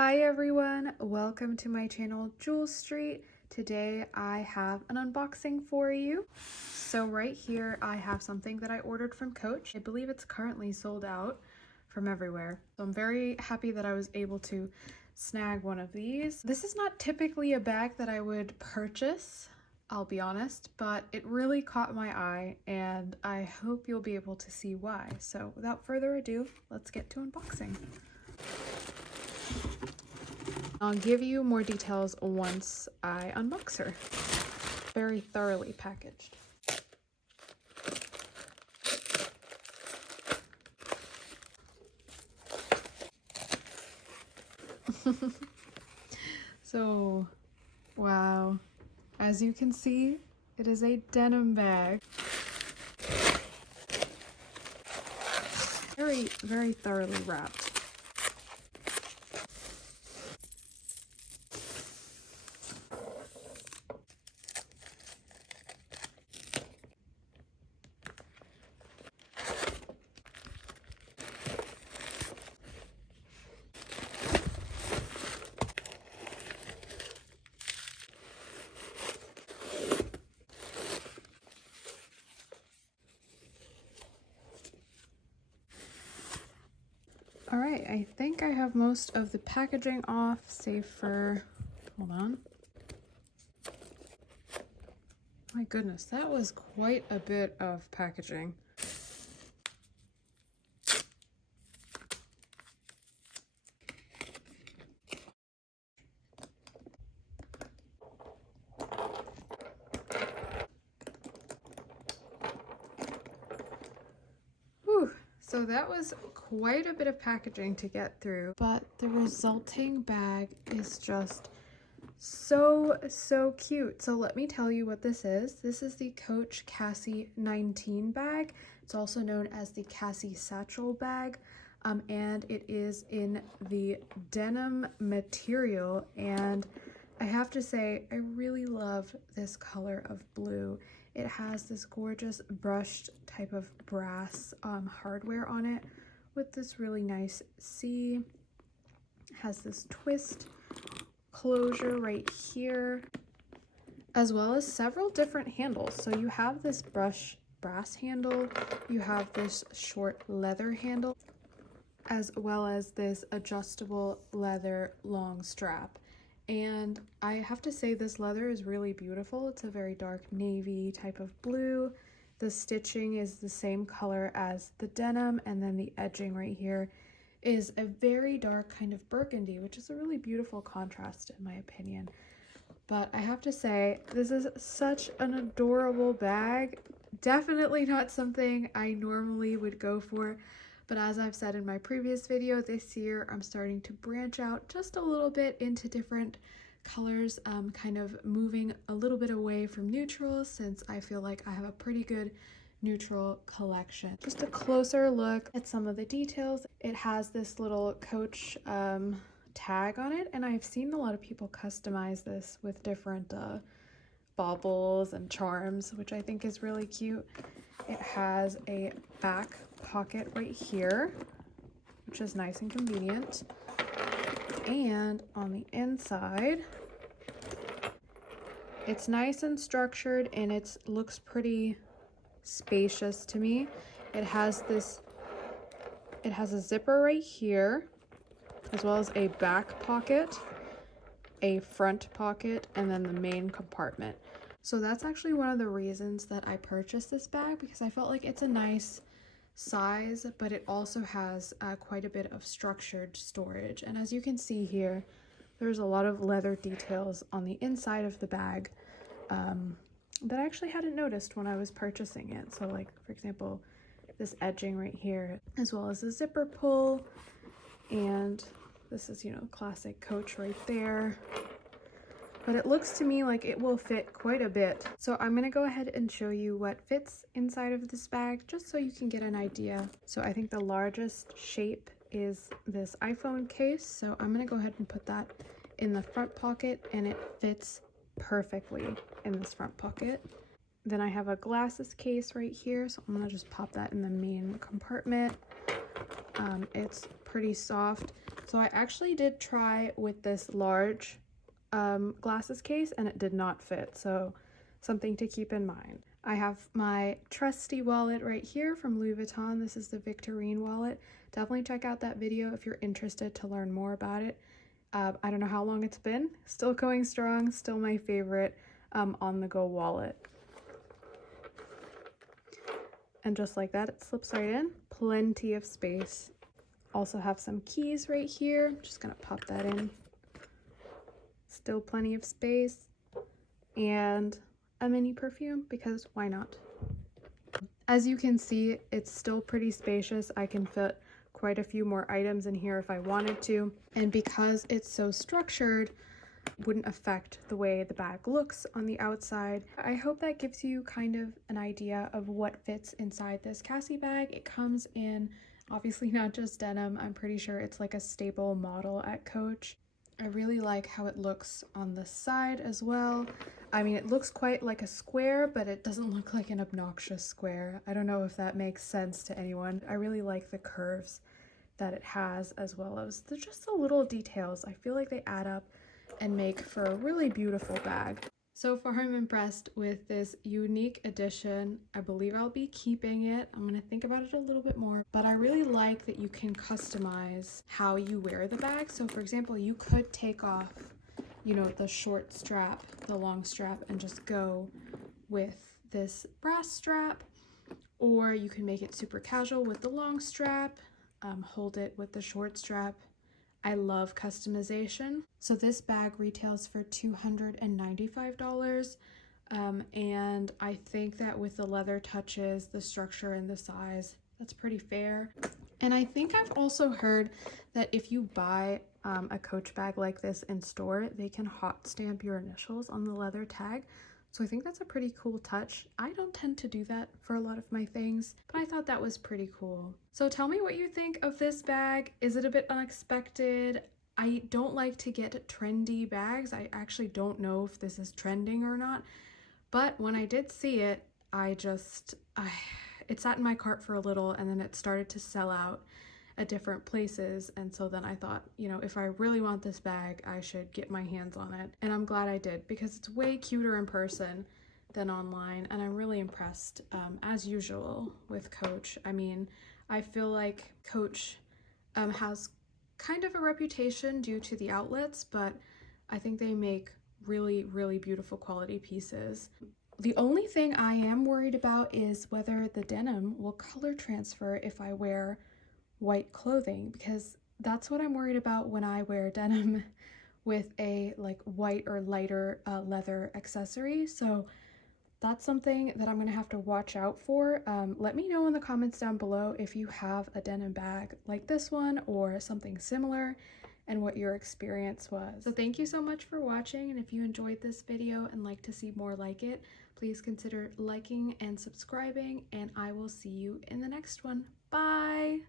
Hi everyone, welcome to my channel Jules Street. Today I have an unboxing for you. So right here I have something that I ordered from Coach. I believe it's currently sold out from everywhere. So I'm very happy that I was able to snag one of these. This is not typically a bag that I would purchase, I'll be honest, but it really caught my eye and I hope you'll be able to see why. So without further ado, let's get to unboxing. I'll give you more details once I unbox her. Very thoroughly packaged. So, wow. As you can see, it is a denim bag. Very thoroughly wrapped. All right, I think I have most of the packaging off, save for, hold on. My goodness, that was quite a bit of packaging. Whew. So that was quite a bit of packaging to get through, but the resulting bag is just so cute. So let me tell you what this is. This is the Coach Cassie 19 bag. It's also known as the Cassie satchel bag, and it is in the denim material. And I have to say, I really love this color of blue. It has this gorgeous brushed type of brass hardware on it with this really nice C. It has this twist closure right here, as well as several different handles. So you have this brass handle, you have this short leather handle, as well as this adjustable leather long strap. And I have to say, this leather is really beautiful. It's a very dark navy type of blue. The stitching is the same color as the denim, and then the edging right here is a very dark kind of burgundy, which is a really beautiful contrast in my opinion. But I have to say, this is such an adorable bag. Definitely not something I normally would go for, but as I've said in my previous video, this year I'm starting to branch out just a little bit into different colors, kind of moving a little bit away from neutrals, since I feel like I have a pretty good neutral collection. Just a closer look at some of the details. It has this little Coach tag on it, and I've seen a lot of people customize this with different baubles and charms, which I think is really cute. It has a back pocket right here, which is nice and convenient. And on the inside, it's nice and structured, and it looks pretty spacious to me. It has a zipper right here, as well as a back pocket, a front pocket, and then the main compartment. So that's actually one of the reasons that I purchased this bag, because I felt like it's a nice size, but it also has quite a bit of structured storage. And as you can see here, there's a lot of leather details on the inside of the bag that I actually hadn't noticed when I was purchasing it. So like, for example, this edging right here, as well as the zipper pull, and this is, you know, classic Coach right there. But it looks to me like it will fit quite a bit. So I'm gonna go ahead and show you what fits inside of this bag, just so you can get an idea. So I think the largest shape is this iPhone case. So I'm gonna go ahead and put that in the front pocket, and it fits perfectly in this front pocket. Then I have a glasses case right here, so I'm gonna just pop that in the main compartment. It's pretty soft. So I actually did try with this large glasses case and it did not fit, so something to keep in mind. I have my trusty wallet right here from Louis Vuitton. This is the Victorine wallet. Definitely check out that video if you're interested to learn more about it. I don't know how long it's been, still going strong, still my favorite on-the-go wallet. And just like that, it slips right in. Plenty of space. Also have some keys right here. Just gonna pop that in. Still plenty of space. And a mini perfume, because why not? As you can see, it's still pretty spacious. I can fit quite a few more items in here if I wanted to. And because it's so structured, wouldn't affect the way the bag looks on the outside. I hope that gives you kind of an idea of what fits inside this Cassie bag. It comes in obviously not just denim. I'm pretty sure it's like a staple model at Coach. I really like how it looks on the side as well. I mean, it looks quite like a square, but it doesn't look like an obnoxious square. I don't know if that makes sense to anyone. I really like the curves that it has, as well as just the little details. I feel like they add up and make for a really beautiful bag. So far I'm impressed with this unique addition. I believe I'll be keeping it. I'm gonna think about it a little bit more, but I really like that you can customize how you wear the bag. So for example, you could take off, you know, the short strap, the long strap, and just go with this brass strap, or you can make it super casual with the long strap, hold it with the short strap. I love customization. So this bag retails for $295, and I think that with the leather touches, the structure, and the size, that's pretty fair. And I think I've also heard that if you buy a Coach bag like this in store, they can hot stamp your initials on the leather tag. So I think that's a pretty cool touch. I don't tend to do that for a lot of my things, but I thought that was pretty cool. So tell me what you think of this bag. Is it a bit unexpected? I don't like to get trendy bags. I actually don't know if this is trending or not, but when I did see it, it sat in my cart for a little and then it started to sell out at different places, and so then I thought, you know, if I really want this bag, I should get my hands on it, and I'm glad I did because it's way cuter in person than online, and I'm really impressed as usual with Coach. I mean, I feel like Coach has kind of a reputation due to the outlets, but I think they make really, really beautiful quality pieces. The only thing I am worried about is whether the denim will color transfer if I wear white clothing, because that's what I'm worried about when I wear denim with a like white or lighter leather accessory. So that's something that I'm gonna have to watch out for. Let me know in the comments down below if you have a denim bag like this one or something similar and what your experience was. So thank you so much for watching, and if you enjoyed this video and like to see more like it, please consider liking and subscribing, and I will see you in the next one. Bye!